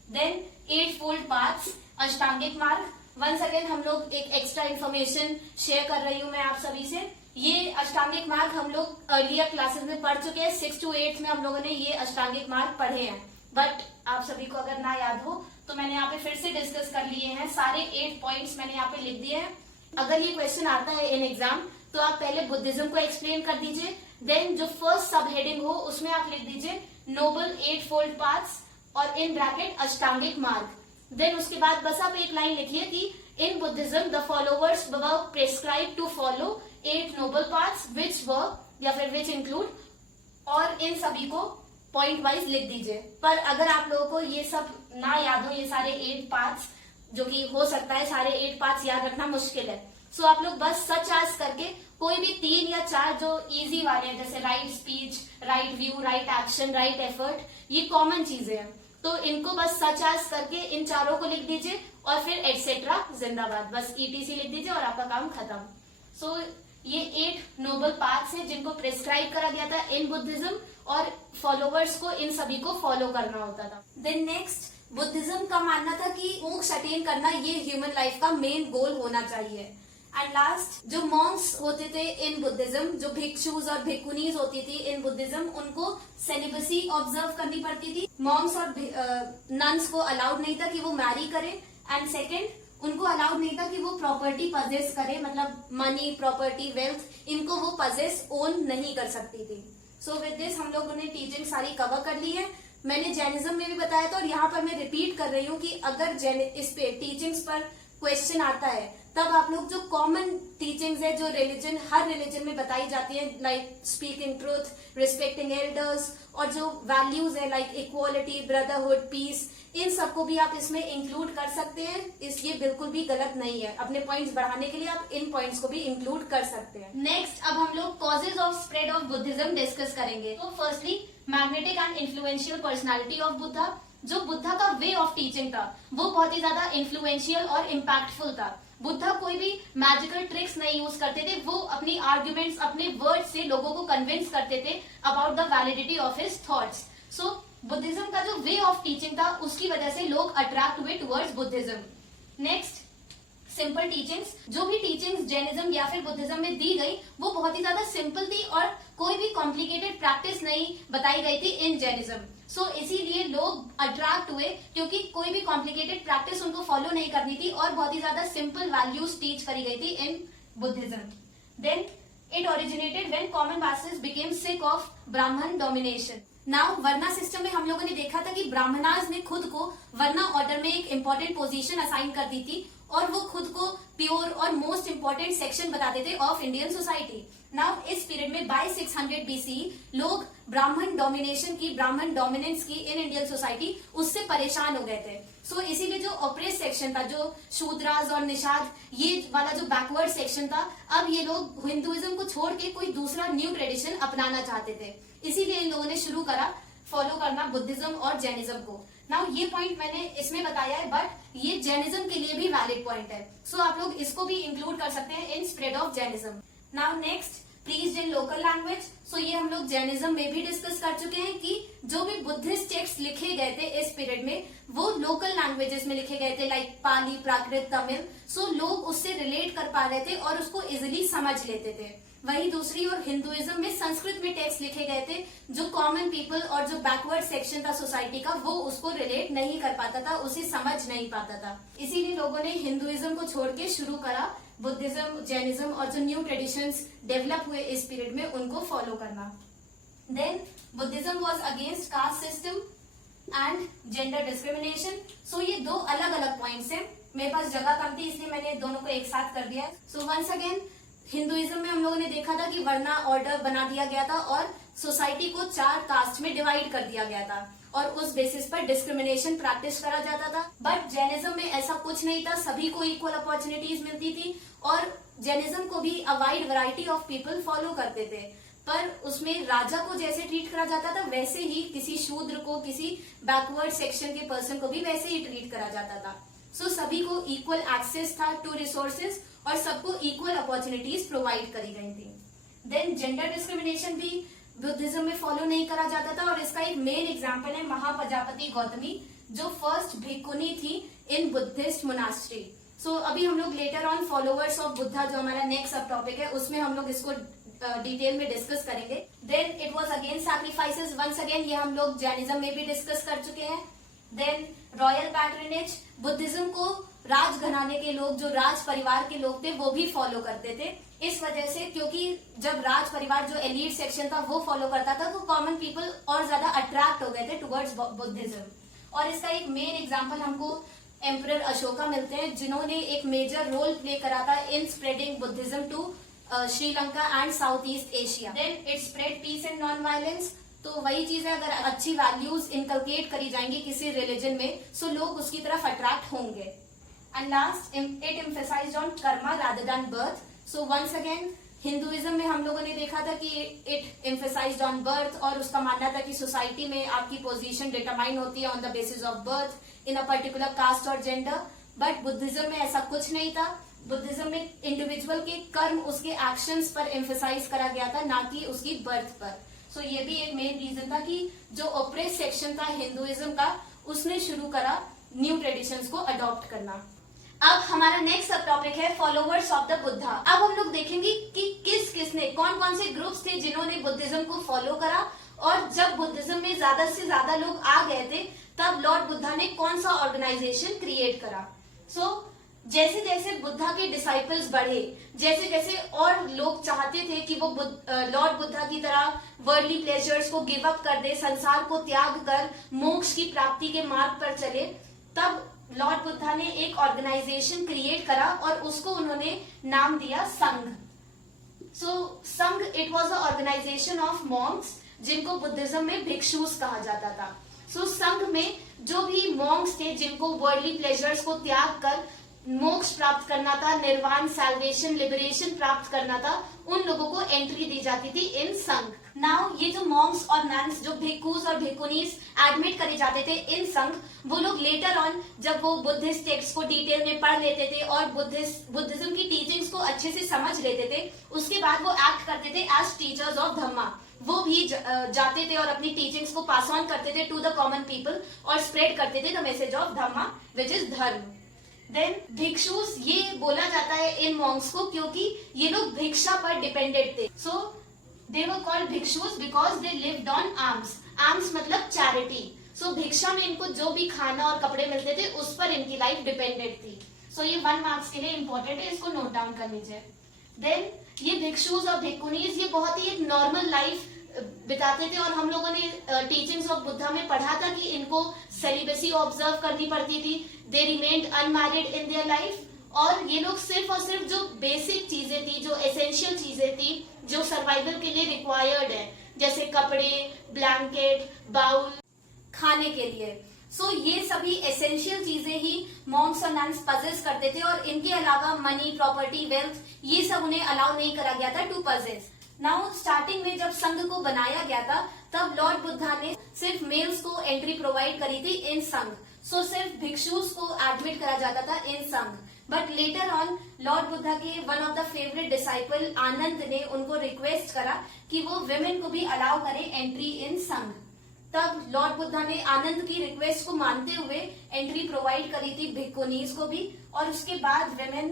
देन 8 फोल्ड पाथ्स, अष्टांगिक मार्ग। वंस अगेन हम लोग एक एक्स्ट्रा इन्फॉर्मेशन शेयर कर रही हूँ मैं आप सभी से। ये अष्टांगिक मार्ग हम लोग अर्लियर क्लासेस में पढ़ चुके हैं, 6 to 8 में हम लोगों ने ये अष्टांगिक मार्ग पढ़े हैं, बट आप सभी को अगर ना याद हो तो मैंने यहाँ पे फिर से डिस्कस कर लिए हैं। सारे 8 पॉइंट्स मैंने यहाँ पे लिख दिए हैं। अगर ये क्वेश्चन आता है इन एग्जाम तो आप पहले बुद्धिज्म को एक्सप्लेन कर दीजिए, देन जो फर्स्ट सब हेडिंग हो उसमें आप लिख दीजिए नोबल 8 फोल्ड पाथ्स और इन ब्रैकेट अष्टांगिक मार्ग। देन उसके बाद बस आप एक लाइन लिखिए कि in Buddhism the followers were prescribed to follow 8 noble paths which were, या फिर विच इंक्लूड, और इन सभी को पॉइंट वाइज लिख दीजिए। पर अगर आप लोगों को ये सब ना याद हो, ये सारे 8 पाथ्स, जो कि हो सकता है सारे 8 पाथ्स याद रखना मुश्किल है, सो आप लोग बस सच आज करके कोई भी 3 या 4 जो इजी वाले हैं, जैसे right speech, right view, right action, right effort, ये कॉमन चीजें हैं, तो इनको बस सच आज करके इन चारों को लिख दीजिए और फिर एटसेट्रा जिंदाबाद, बस ETC लिख दीजिए और आपका काम खत्म। सो ये 8 नोबल पाथ्स हैं जिनको प्रेस्क्राइब करा गया था इन बुद्धिज्म, और फॉलोवर्स को इन सभी को फॉलो करना होता था। देन नेक्स्ट, बुद्धिज्म का मानना था कि मोक्ष अटेन करना ये ह्यूमन लाइफ का मेन गोल होना चाहिए। एंड लास्ट, जो मॉन्क्स होते थे इन बुद्धिज्म, जो भिक्षुज और भिक्खुनीज होती थी इन बुद्धिज्म, उनको सेलिबसी ऑब्जर्व करनी पड़ती थी। मॉन्क्स और नन्स को अलाउड नहीं था कि वो मैरी करें, एंड सेकेंड, उनको अलाउड नहीं था कि वो प्रॉपर्टी पजेस करे, मतलब मनी, प्रॉपर्टी, वेल्थ, इनको वो पजेस ओन नहीं कर सकती थी। सो विद दिस हम लोगों ने टीचिंग सारी कवर कर ली है। मैंने जैनिज्म में भी बताया था और यहाँ पर मैं रिपीट कर रही हूँ कि अगर इस पे टीचिंग्स पर क्वेश्चन आता है तब आप लोग जो कॉमन टीचिंग्स है, जो रिलीजन, हर रिलीजन में बताई जाती है, like speaking truth, respecting elders, और जो वैल्यूज है लाइक इक्वालिटी, ब्रदरहुड, पीस, इन सबको भी आप इसमें इंक्लूड कर सकते हैं। ये बिल्कुल भी गलत नहीं है। अपने पॉइंट्स बढ़ाने के लिए आप इन पॉइंट्स को भी इंक्लूड कर सकते हैं। नेक्स्ट, अब हम लोग causes of spread of Buddhism discuss करेंगे। तो firstly, magnetic and influential personality of Buddha. जो बुद्धा का वे ऑफ टीचिंग था वो बहुत ही ज्यादा इन्फ्लुएंशियल और इम्पैक्टफुल था। बुद्धा कोई भी मैजिकल ट्रिक्स नहीं यूज करते थे, वो अपनी आर्ग्यूमेंट्स, अपने वर्ड से लोगों को कन्विंस करते थे about the validity of his thoughts. So Buddhism का जो वे ऑफ टीचिंग था उसकी वजह से लोग अट्रैक्ट हुए towards Buddhism. Next, simple teachings. जो भी टीचिंग्स जैनिज्म या फिर बुद्धिज्म में दी गई वो बहुत ही ज्यादा सिंपल थी और कोई भी कॉम्प्लिकेटेड प्रैक्टिस नहीं बताई गई थी इन जैनिज्म। सो इसीलिए लोग अट्रैक्ट हुए, क्योंकि कोई भी कॉम्प्लिकेटेड प्रैक्टिस उनको फॉलो नहीं करनी थी और बहुत ही ज्यादा सिंपल वैल्यूज टीच करी गई थी in Buddhism. Then it originated when common masses became sick of Brahmin domination. Now varna system में हम लोगों ने देखा था कि ब्राह्मणास ने खुद को वर्ना ऑर्डर में एक इंपॉर्टेंट पोजीशन असाइन कर दी थी और वो खुद को प्योर और मोस्ट इंपॉर्टेंट सेक्शन बताते थे ऑफ इंडियन सोसाइटी। नाउ इस पीरियड में बाय 600 BC लोग ब्राह्मण डोमिनेशन की, ब्राह्मण डोमिनेंस की इन इंडियन सोसाइटी, उससे परेशान हो गए थे। सो इसीलिए जो ऑपरेस सेक्शन था, जो शूद्रास और निषाद, ये वाला जो बैकवर्ड सेक्शन था, अब ये लोग हिंदुइज्म को छोड़ के कोई दूसरा न्यू ट्रेडिशन अपनाना चाहते थे। इसीलिए इन लोगों ने शुरू करा फॉलो करना बुद्धिज्म और जैनिज्म को। नाउ ये पॉइंट मैंने इसमें बताया है, बट ये जैनिज्म के लिए भी वैलिड पॉइंट है। सो आप लोग इसको भी इंक्लूड कर सकते हैं in spread of Jainism. Now next, preached in local language. So ये हम लोग जैनिज्म में भी डिस्कस कर चुके हैं कि जो भी बुद्धिस्ट टेक्स्ट लिखे गए थे इस पीरियड में वो लोकल लैंग्वेजेस में लिखे गए थे, लाइक पाली, प्राकृत, तमिल। सो लोग उससे रिलेट कर पा रहे थे और उसको इजिली समझ लेते थे। वही दूसरी ओर हिंदुइज्म में संस्कृत में टेक्स्ट लिखे गए थे, जो कॉमन पीपल और जो बैकवर्ड सेक्शन था सोसाइटी का वो उसको रिलेट नहीं कर पाता था, उसे समझ नहीं पाता था। इसीलिए लोगों ने हिंदुइज्म को छोड़ के शुरू करा बुद्धिज्म, जैनिज्म और जो न्यू ट्रेडिशंस डेवलप हुए इस पीरियड में उनको फॉलो करना। Then Buddhism was against caste system and gender discrimination. So ये दो अलग अलग पॉइंट्स हैं। मेरे पास जगह कम थी इसलिए मैंने दोनों को एक साथ कर दिया। सो वंस अगेन, हिंदुइज्म में हम लोगों ने देखा था कि वर्ना ऑर्डर बना दिया गया था और सोसाइटी को 4 कास्ट में डिवाइड कर दिया गया था और उस बेसिस पर डिस्क्रिमिनेशन प्रैक्टिस करा जाता था। बट जैनिज्म में ऐसा कुछ नहीं था, सभी को इक्वल अपॉर्चुनिटीज मिलती थी और जैनिज्म को भी a wide variety of people follow करते थे। पर उसमें राजा को जैसे ट्रीट करा जाता था वैसे ही किसी शूद्र को, किसी बैकवर्ड सेक्शन के पर्सन को भी वैसे ही ट्रीट करा जाता था। सो सभी को इक्वल एक्सेस था टू रिसोर्सेज और सबको इक्वल अपॉर्चुनिटीज प्रोवाइड करी गई थी। देन जेंडर डिस्क्रिमिनेशन भी बुद्धिज्म में फॉलो नहीं करा जाता था और इसका एक मेन एग्जांपल है महाप्रजापति गौतमी, जो फर्स्ट भिक्खुनी थी इन बुद्धिस्ट मोनास्ट्री। सो अभी हम लोग later on followers of Buddha, जो हमारा नेक्स्ट सब टॉपिक है, उसमें हम लोग इसको डिटेल में डिस्कस करेंगे। Then it was again sacrifices, once again ये हम लोग जैनिज्म में भी डिस्कस कर चुके हैं। देन रॉयल पैट्रनेज, बुद्धिज्म को राज घराने के लोग, जो राज परिवार के लोग थे, वो भी फॉलो करते थे। इस वजह से, क्योंकि जब राज परिवार जो एलीट सेक्शन था वो फॉलो करता था तो कॉमन पीपल और ज्यादा अट्रैक्ट हो गए थे टुवर्ड्स बुद्धिज्म। और इसका एक मेन एग्जांपल हमको एम्परर अशोका मिलते हैं, जिन्होंने एक मेजर रोल प्ले करा था in spreading Buddhism to Sri Lanka and south east Asia. Then it spread peace and non violence. तो वही चीज है, अगर अच्छी वैल्यूज इनकलकेट करी जाएंगी किसी रिलीजन में सो लोग उसकी तरफ अट्रैक्ट होंगे। And last, it emphasized on karma rather than birth. So once again Hinduism में हम लोगों ने देखा था कि इट एम्फेसाइज्ड ऑन बर्थ और उसका मानना था कि सोसाइटी में आपकी पोजीशन डिटरमाइन होती है on the basis of birth in a particular caste और जेंडर। बट बुद्धिज्म में ऐसा कुछ नहीं था। बुद्धिज्म में इंडिविजुअल के कर्म, उसके एक्शंस पर एम्फेसाइज करा गया था, ना कि उसकी बर्थ पर। सो ये भी एक मेन रीजन था कि जो ओप्रेस सेक्शन था हिंदुइज्म का, उसने शुरू करा न्यू ट्रेडिशंस को अडॉप्ट करना। अब हमारा नेक्स्ट सब टॉपिक है फॉलोवर्स ऑफ द बुद्धा। अब हम लोग देखेंगे कि किस किसने, कौन कौन से ग्रुप्स थे जिन्होंने बुद्धिज्म को फॉलो करा, और जब बुद्धिज्म में ज्यादा से ज्यादा लोग आ गए थे तब लॉर्ड बुद्धा ने कौन सा ऑर्गेनाइजेशन क्रिएट करा। सो जैसे जैसे बुद्धा के डिसाइपल्स बढ़े, जैसे जैसे और लोग चाहते थे कि वो लॉर्ड बुद्धा की तरह वर्ल्डली प्लेजर्स को गिव अप कर दे, संसार को त्याग कर मोक्ष की प्राप्ति के मार्ग पर चले, तब लॉर्ड बुद्धा ने एक ऑर्गेनाइजेशन क्रिएट करा और उसको उन्होंने नाम दिया Sangha. So Sangha it was a organization of monks जिनको बुद्धिज्म में भिक्षुस कहा जाता था। सो संघ में जो भी मॉन्क्स थे जिनको वर्ल्डली प्लेजर्स को त्याग कर मोक्ष प्राप्त करना था, निर्वाण, सैल्वेशन, लिबरेशन प्राप्त करना था, उन लोगों को एंट्री दी जाती थी इन संघ। नाउ ये जो मॉन्क्स और नन्स, जो भिक्खुस और भिक्खुनीस एडमिट करे जाते थे इन संघ, वो लोग लेटर ऑन जब वो बुद्धिस्ट टेक्स्ट को डिटेल में पढ़ लेते थे और बुद्धिज्म की टीचिंग्स को अच्छे से समझ लेते थे, उसके बाद वो एक्ट करते थे एज टीचर्स ऑफ धम्मा। वो भी जाते थे और अपनी टीचिंग्स को पास ऑन करते थे टू द कॉमन पीपल और स्प्रेड करते थे the message of Dhamma which is धर्म। देन भिक्षुस ये बोला जाता है इन मॉन्क्स को क्योंकि ये लोग भिक्षा पर डिपेंडेंट थे। So they were called bhikshus because they lived on arms. Arms मतलब चैरिटी। सो भिक्षा में इनको जो भी खाना और कपड़े मिलते थे उस पर इनकी लाइफ डिपेंडेंट थी। सो ये 1 मार्क्स के लिए इंपॉर्टेंट है, इसको नोट डाउन कर लीजिए। देन ये भिक्षुस और भिक्खुनीज ये बहुत ही एक नॉर्मल लाइफ बिताते थे और हम लोगों ने टीचिंग्स ऑफ बुद्धा में पढ़ा था कि इनको सेलिबेसी ऑब्जर्व करनी पड़ती थी। They remained unmarried in their life और ये लोग सिर्फ और सिर्फ जो बेसिक चीजें थी, जो एसेंशियल चीजें थी, जो सर्वाइवल के लिए रिक्वायर्ड है, जैसे कपड़े, ब्लैंकेट, बाउल, खाने के लिए। सो ये सभी एसेंशियल चीजें ही मॉन्क्स और नन्स पजेस करते थे और इनके अलावा मनी, प्रॉपर्टी, वेल्थ ये सब उन्हें अलाउ नहीं करा गया था टू पजेस। नाउ स्टार्टिंग में जब संघ को बनाया गया था तब लॉर्ड बुद्धा ने सिर्फ मेल्स को एंट्री प्रोवाइड करी थी इन संघ। सो सिर्फ भिक्षुस को एडमिट करा जाता था in sangha. But later on lord Buddha के one of the favourite disciple Ananda ने उनको रिक्वेस्ट करा कि वो विमेन को भी अलाउ करें एंट्री इन संघ। तब लॉर्ड बुद्धा ने आनंद की रिक्वेस्ट को मानते हुए एंट्री प्रोवाइड करी थी भिक्खुनीज को भी और उसके बाद विमेन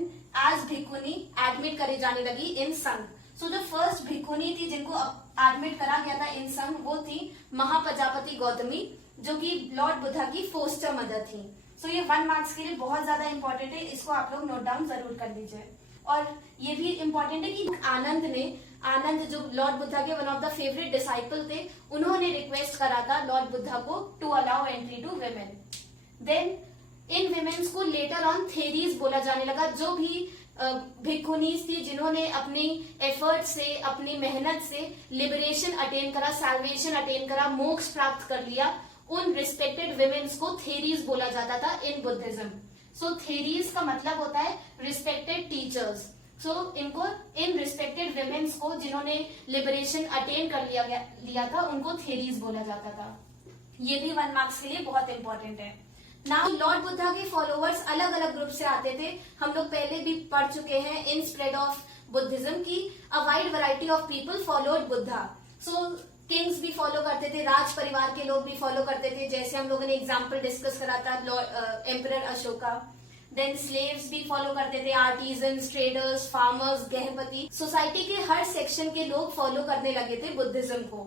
एज भिक्खुनी एडमिट करे जाने लगी इन संघ। सो जो फर्स्ट भिक्खुनी थी जिनको एडमिट करा गया था इन संघ वो थी महाप्रजापति गौतमी, जो कि लॉर्ड बुद्धा की फोस्टर मदर थी। सो ये 1 मार्क्स के लिए बहुत ज्यादा इंपॉर्टेंट है, इसको आप लोग नोट डाउन जरूर कर लीजिए। और ये भी इम्पोर्टेंट है कि आनंद जो लॉर्ड बुद्धा के one of the favourite disciple थे, उन्होंने रिक्वेस्ट करा था लॉर्ड बुद्धा को to allow entry to women. Then इन विमेन्स को लेटर ऑन थेरीज बोला जाने लगा। जो भी भिक्खुनीज थी जिन्होंने अपनी एफर्ट से, अपनी मेहनत से लिबरेशन अटेन करा, सैल्वेशन अटेन करा, मोक्ष प्राप्त कर लिया, उन रिस्पेक्टेड विमेन्स को थेरीज बोला जाता था इन बुद्धिज्म। सो थेरीज का मतलब होता है रिस्पेक्टेड टीचर्स। सो इनको इन रिस्पेक्टेड विमेन्स को जिन्होंने लिबरेशन अटेन कर लिया था उनको थेरीज बोला जाता था। ये भी 1 मार्क्स के लिए बहुत इंपॉर्टेंट है। नाउ लॉर्ड बुद्धा के फॉलोअर्स अलग अलग ग्रुप से आते थे। हम लोग पहले भी पढ़ चुके हैं इन स्प्रेड ऑफ बुद्धिज्म की a wide variety of people followed Buddha. So Kings भी फॉलो करते थे, राज परिवार के लोग भी फॉलो करते थे, जैसे हम लोगों ने एग्जाम्पल डिस्कस करा था एम्परर अशोका। देन स्लेव्स भी फॉलो करते थे, आर्टिजन्स, ट्रेडर्स, फार्मर्स, गृहपति। सोसाइटी के हर सेक्शन के लोग फॉलो करने लगे थे बुद्धिज्म को।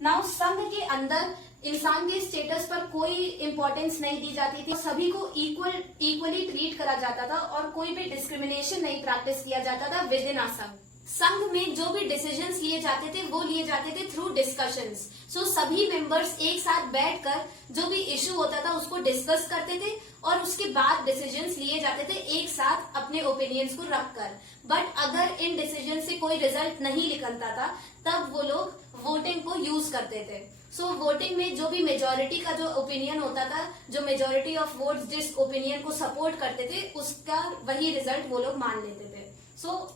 नाउ संघ के अंदर इंसान के स्टेटस पर कोई इंपॉर्टेंस नहीं दी जाती थी, सभी को इक्वली ट्रीट करा जाता था और कोई भी डिस्क्रिमिनेशन नहीं प्रैक्टिस किया जाता था विद इन अ संघ। संघ में जो भी डिसीजंस लिए जाते थे वो लिए जाते थे थ्रू डिस्कशंस। सो सभी मेंबर्स एक साथ बैठकर जो भी इश्यू होता था उसको डिस्कस करते थे और उसके बाद डिसीजंस लिए जाते थे एक साथ अपने ओपिनियंस को रखकर। बट अगर इन डिसीजन से कोई रिजल्ट नहीं निकलता था तब वो लोग वोटिंग को यूज करते थे। सो वोटिंग में जो भी मेजोरिटी का जो ओपिनियन होता था, जो मेजोरिटी ऑफ वोट्स जिस ओपिनियन को सपोर्ट करते थे उसका वही रिजल्ट वो लोग मान लेते थे। सो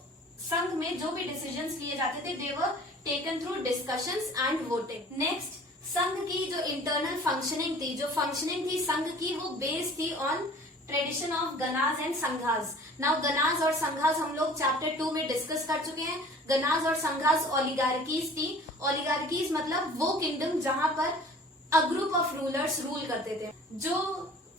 संघ में जो भी डिसीजंस लिए जाते थे they were taken through discussions and voting. Next, sangha की जो इंटरनल फंक्शनिंग थी संघ की, वो बेस्ड थी on tradition of ganas and sanghas. Now ganas और संघाज हम लोग चैप्टर 2 में डिस्कस कर चुके हैं। गनाज और संघाज ओलिगार्कीज थी। ओलिगार्कीज मतलब वो किंगडम जहां पर a group of rulers rule करते थे। जो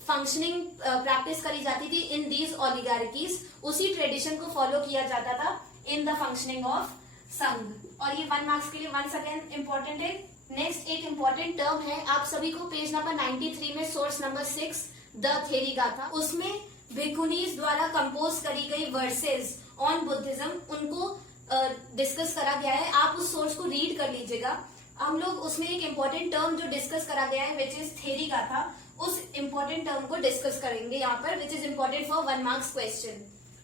फंक्शनिंग प्रैक्टिस करी जाती थी इन दीज ओलिगार्कीज, उसी ट्रेडिशन को फॉलो किया जाता था इन द फंक्शनिंग ऑफ संघ। और ये 1 मार्क्स के लिए वंस अगेन इंपॉर्टेंट है। नेक्स्ट एक इंपॉर्टेंट टर्म है, आप सभी को पेज नंबर 93 में source number 6 the Theri Gatha, उसमें भिक्खुनीज द्वारा कंपोज करी गई वर्सेस ऑन बुद्धिज्म उनको डिस्कस करा गया है। आप उस सोर्स को रीड कर लीजिएगा। हम लोग उसमें एक इम्पोर्टेंट टर्म जो डिस्कस करा गया है विच इज थ्योरी गाथा, उस इम्पोर्टेंट टर्म को डिस्कस करेंगे यहाँ पर which is important for 1 marks question.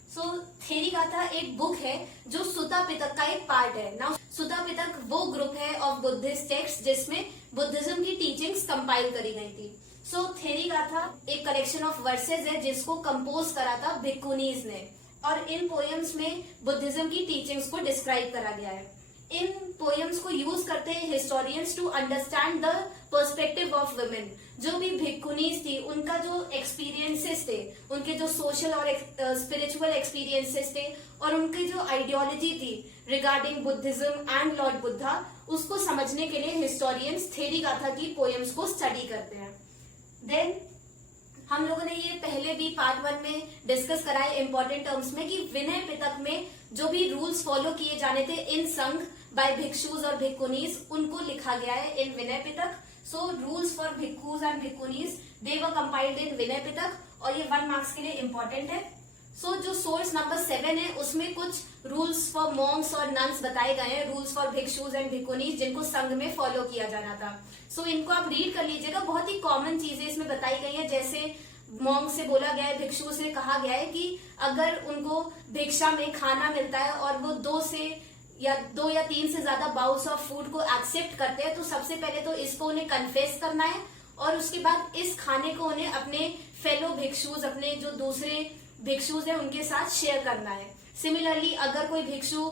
So theory गाथा एक बुक है जो सुता पिटक का एक पार्ट है। नाउ सुता पिटक वो ग्रुप है ऑफ बुद्धिस्ट टेक्स्ट जिसमें बुद्धिज्म की टीचिंग्स कंपाइल करी गई थी। सो थ्योरी गाथा एक कलेक्शन ऑफ वर्सेज है जिसको कंपोज करा था भिक्खुनीज ने, और इन पोएम्स में बुद्धिज्म की टीचिंग्स को डिस्क्राइब करा गया है। इन पोएम्स को यूज करते हैं historians to understand the perspective of women. जो भी भिक्खुनीज थी उनका जो एक्सपीरियंसेस थे, उनके जो सोशल और स्पिरिचुअल एक्सपीरियंसेस थे, और उनकी जो आइडियोलॉजी थी regarding Buddhism and Lord Buddha, उसको समझने के लिए हिस्टोरियंस थ्योरी गाथा की पोएम्स को स्टडी करते हैं। देन हम लोगों ने ये पहले भी पार्ट 1 में डिस्कस करा है इंपॉर्टेंट टर्म्स में कि विनय पिटक में जो भी रूल्स फॉलो किए जाने थे इन संघ बाय भिक्षुज और भिक्खुनीज, उनको लिखा गया है in Vinaya Pitaka. So rules for bhikkhus and bhikkhunis they were compiled in Vinaya Pitaka, और ये 1 मार्क्स के लिए इम्पोर्टेंट है। सो जो सोर्स नंबर 7 है उसमें कुछ रूल्स फॉर मॉन्क्स और नन्स बताए गए हैं, रूल्स फॉर भिक्षुज एंड भिक्खुनीज जिनको संघ में फॉलो किया जाना था। सो इनको आप रीड कर लीजिएगा, बहुत ही कॉमन चीजें इसमें बताई गई है। जैसे मॉन्क से बोला गया है, भिक्षु से कहा गया है कि अगर उनको भिक्षा में खाना मिलता है और वो 2 या 3 से ज्यादा बाउल्स ऑफ फूड को एक्सेप्ट करते हैं तो सबसे पहले तो इसको उन्हें कन्फेस करना है, और उसके बाद इस खाने को उन्हें अपने फेलो भिक्षुज, अपने जो दूसरे भिक्षुज हैं उनके साथ शेयर करना है। सिमिलरली अगर कोई भिक्षु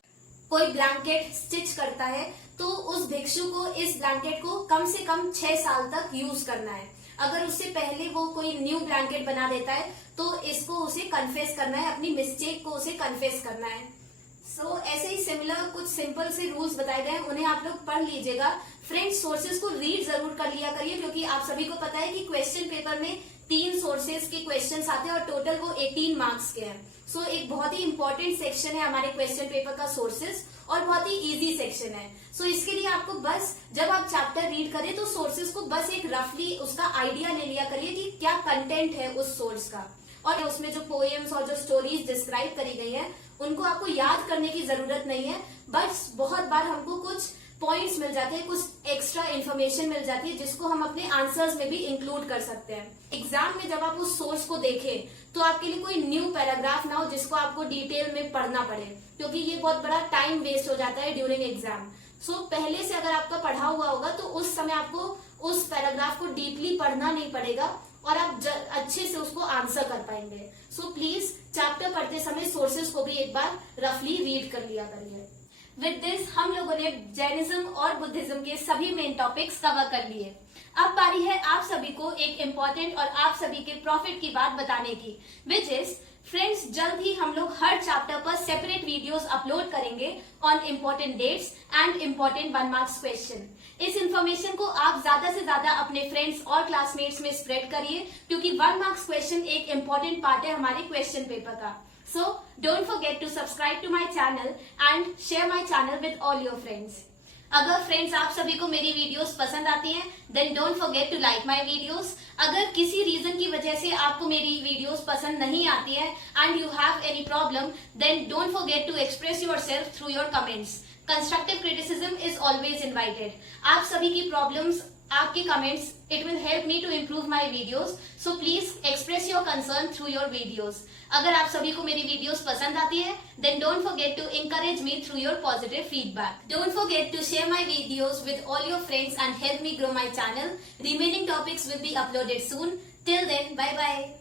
कोई ब्लैंकेट स्टिच करता है तो उस भिक्षु को इस ब्लैंकेट को कम से कम 6 साल तक यूज करना है। अगर उससे पहले वो कोई न्यू ब्लैंकेट बना देता है तो इसको उसे कन्फेस करना है, अपनी मिस्टेक को उसे कन्फेस करना है। सो ऐसे ही सिमिलर कुछ सिंपल से रूल्स बताए गए हैं, उन्हें आप लोग पढ़ लीजिएगा। फ्रेंड्स सोर्सेज को रीड जरूर कर लिया करिए, क्योंकि आप सभी को पता है कि क्वेश्चन पेपर में 3 सोर्सेज के क्वेश्चन आते हैं और टोटल वो 18 मार्क्स के हैं। सो एक बहुत ही इंपॉर्टेंट सेक्शन है हमारे क्वेश्चन पेपर का सोर्सेज, और बहुत ही इजी सेक्शन है। सो इसके लिए आपको बस जब आप चैप्टर रीड करें तो सोर्सेज को बस एक रफली उसका आइडिया ले लिया करिए कि क्या कंटेंट है उस सोर्स का, और उसमें जो पोएम्स और जो स्टोरीज डिस्क्राइब करी गई है उनको आपको याद करने की जरूरत नहीं है। बस बहुत बार हमको कुछ पॉइंट्स मिल जाते हैं, कुछ एक्स्ट्रा इन्फॉर्मेशन मिल जाती है जिसको हम अपने आंसर्स में भी इंक्लूड कर सकते हैं। एग्जाम में जब आप उस सोर्स को देखें तो आपके लिए कोई न्यू पैराग्राफ ना हो जिसको आपको डिटेल में पढ़ना पड़े, क्योंकि ये बहुत बड़ा टाइम वेस्ट हो जाता है ड्यूरिंग एग्जाम। सो पहले से अगर आपका पढ़ा हुआ होगा तो उस समय आपको उस पैराग्राफ को डीपली पढ़ना नहीं पड़ेगा और आप अच्छे से उसको आंसर कर पाएंगे। सो प्लीज चैप्टर पढ़ते समय सोर्सेज को भी एक बार रफली रीड कर लिया करिए। विद दिस हम लोगों ने जैनिज्म और बुद्धिज्म के सभी मेन टॉपिक्स कवर कर लिए। अब बारी है आप सभी को एक इम्पोर्टेंट और आप सभी के प्रॉफिट की बात बताने की, विच इज फ्रेंड्स जल्द ही हम लोग हर चैप्टर पर सेपरेट वीडियोस अपलोड करेंगे on important dates and important 1 marks question. इस इन्फॉर्मेशन को आप ज्यादा से ज्यादा अपने फ्रेंड्स और क्लासमेट्स में स्प्रेड करिए, क्योंकि 1 मार्क्स क्वेश्चन एक इम्पोर्टेंट पार्ट है हमारे क्वेश्चन पेपर का। So don't forget to subscribe to my channel and share my channel with all your friends. अगर फ्रेंड्स आप सभी को मेरी वीडियोस पसंद आती हैं then don't forget to like my videos. अगर किसी रीजन की वजह से आपको मेरी वीडियोस पसंद नहीं आती है and you have any problem then don't forget to express yourself through your comments. Constructive criticism is always invited. आप सभी की प्रॉब्लम्स, आपके comments, it will help me to improve my videos. So please express your concern through your videos. अगर आप सभी को मेरी videos पसंद आती है then don't forget to encourage me through your positive feedback. Don't forget to share my videos with all your friends and help me grow my channel. Remaining topics will be uploaded soon. Till then, bye bye.